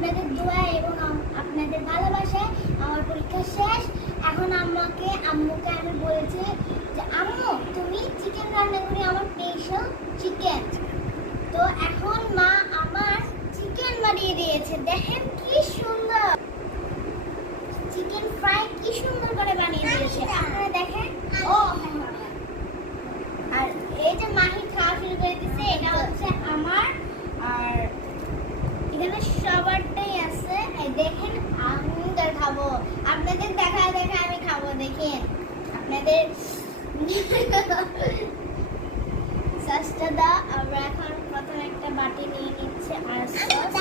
আপনাদের দোয়া এবং আপনাদের ভালোবাসায় আমার পরীক্ষা শেষ। এখন আম্মুকে আমি বলেছি যে আম্মু তুমি চিকেন রান্না করি, আমার স্পেশাল চিকেন। তো এখন মা আমার চিকেন বানিয়ে দিয়েছে, দেখেন কি সুন্দর চিকেন ফ্রাই, কি সুন্দর করে বানিয়ে দিয়েছে, আপনারা দেখেন। ও আর এই যে মাহি খাওয়া শুরু করে দিচ্ছে, এটা হচ্ছে আমার, আর এখানে সবারটাই আছে। এই দেখেন আমি খাবো, আপনাদের দেখা আমি খাবো, দেখেন আপনাদের সসটা দাও। আমরা এখন প্রথমে একটা বাটি নিয়ে নিচ্ছে আর সস